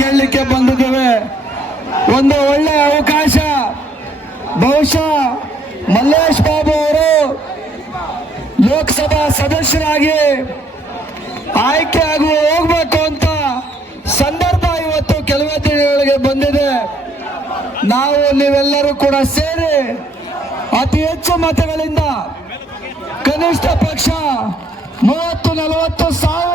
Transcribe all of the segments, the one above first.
ಕೇಳಲಿಕ್ಕೆ ಬಂದಿದ್ದೇವೆ. ಒಂದು ಒಳ್ಳೆ ಅವಕಾಶ. ಬಹುಶಃ ಮಲ್ಲೇಶ್ ಬಾಬು ಅವರು ಲೋಕಸಭಾ ಸದಸ್ಯರಾಗಿ ಆಯ್ಕೆ ಆಗುವ ಹೋಗ್ಬೇಕು ಅಂತ ಸಂದರ್ಭ ಇವತ್ತು ಕೆಲವೇ ದಿನಗಳಿಗೆ ಬಂದಿದೆ. ನಾವು ನೀವೆಲ್ಲರೂ ಕೂಡ ಸೇರಿ ಅತಿ ಹೆಚ್ಚು ಮತಗಳಿಂದ ಕನಿಷ್ಠ ಪಕ್ಷ ಮೂವತ್ತು ನಲವತ್ತು ಸಾವಿರ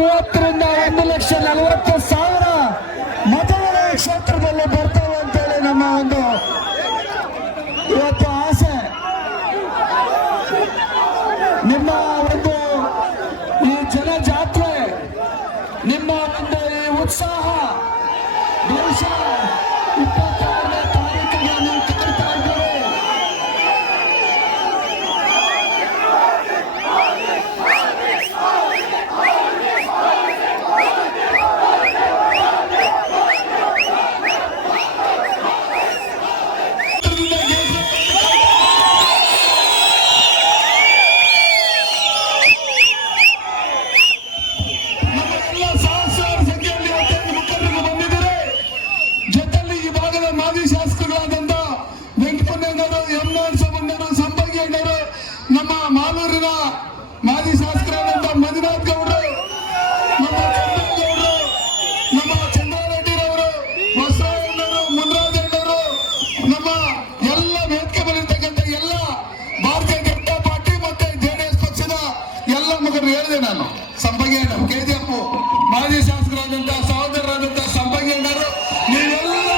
ಮೂವತ್ತರಿಂದ ಒಂದು ಲಕ್ಷ ನಲವತ್ತು ಸಾವಿರ ಮತಗಳ ಕ್ಷೇತ್ರದಲ್ಲಿ ಬರ್ತವೆ ಅಂತೇಳಿ ನಮ್ಮ ಒಂದು ಇವತ್ತು ಆಸೆ. ನಿಮ್ಮ ಒಂದು ನಮ್ಮ ಚಂದ್ರಾರೆಡ್ಡಿರವರು ಬಸವಣ್ಣವರು ಮುನ್ರಾಜಣ್ಣವರು ನಮ್ಮ ಎಲ್ಲ ವೇದಿಕೆ ಬಂದಿರ್ತಕ್ಕಂಥ ಎಲ್ಲ ಭಾರತೀಯ ಜನತಾ ಪಾರ್ಟಿ ಮತ್ತೆ ಜೆಡಿಎಸ್ ಪಕ್ಷದ ಎಲ್ಲ ಮುಖಂಡರು ಹೇಳಿದೆ ನಾನು. ಸಂಪಂಗಿ ಜಿ ಕೆಜಿಎಫ್ ಮಾಜಿ ಶಾಸಕರಾದಂತ ಸಹೋದರರಾದಂತಹ ಸಂಪಂಗಿ ನೀವೆಲ್ಲ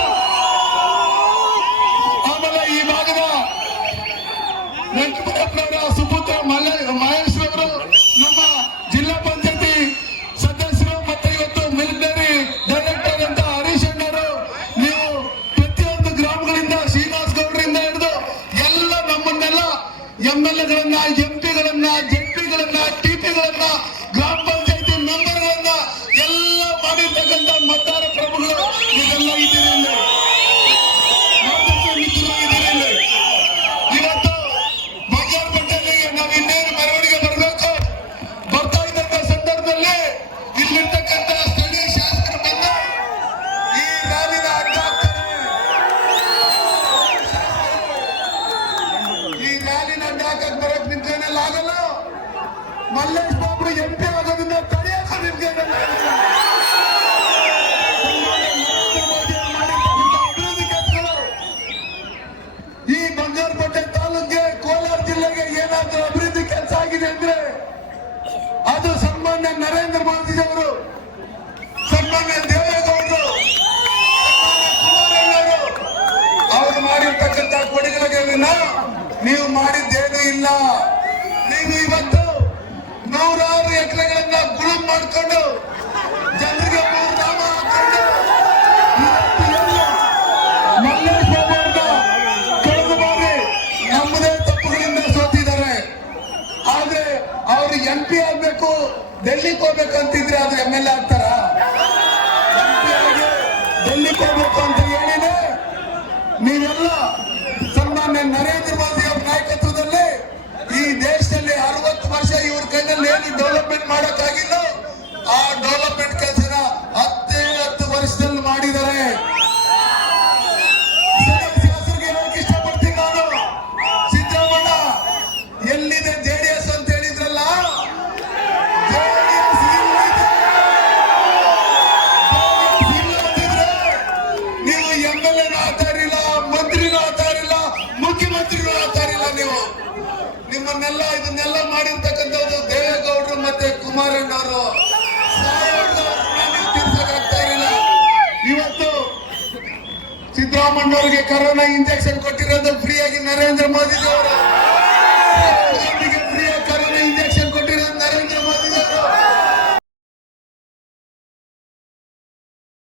ಆಮೇಲೆ ಈ ಭಾಗದ ವೆಂಕಟಪ್ಪನವರ ಸುಪುತ್ರ single and 19. Mallesh Babu M P ಆಗೋದನ್ನ ತಡೆಯಕ್ಕೆ ನಿಮ್ ಕೈನಲ್ಲಿ ಅಭಿವೃದ್ಧಿ ಕೆಲಸಗಳು ಈ ಬಂಗಾರಪೇಟೆ ತಾಲೂಕಿಗೆ ಕೋಲಾರ ಜಿಲ್ಲೆಗೆ ಏನಾದ್ರೂ ಅಭಿವೃದ್ಧಿ ಕೆಲಸ ಆಗಿದೆ ಅಂದ್ರೆ ಅದು ಸನ್ಮಾನ್ಯ ನರೇಂದ್ರ ಮೋದಿ ಅವರು ಡೆಲ್ಲಿಗೆ ಹೋಗ್ಬೇಕು ಅಂತಿದ್ರೆ ಅದು ಎಂ ಎಲ್ ಎ ಆಗ್ತಾರ ಡೆಲ್ಲಿಗೆ ಹೋಗ್ಬೇಕು ಅಂತ ಹೇಳಿದೆ. ನೀವೆಲ್ಲ ಸನ್ಮಾನ್ಯ ನರೇಂದ್ರ ಮೋದಿ ಅವರ ನಾಯಕತ್ವದಲ್ಲಿ ಈ ದೇಶದಲ್ಲಿ ಅರವತ್ತು ವರ್ಷ ಇವ್ರ ಕೈನಲ್ಲಿ ಏನು ಡೆವಲಪ್ಮೆಂಟ್ ಮಾಡೋಕ್ಕಾಗಿಲ್ಲ. ಆ ಸಿದ್ದರಾಮಣ್ಣವರಿಗೆ ಕರೋನಾ ಇಂಜೆಕ್ಷನ್ ಕೊಟ್ಟಿರೋದು ಫ್ರೀಯಾಗಿ ನರೇಂದ್ರ ಮೋದಿ ಅವರು.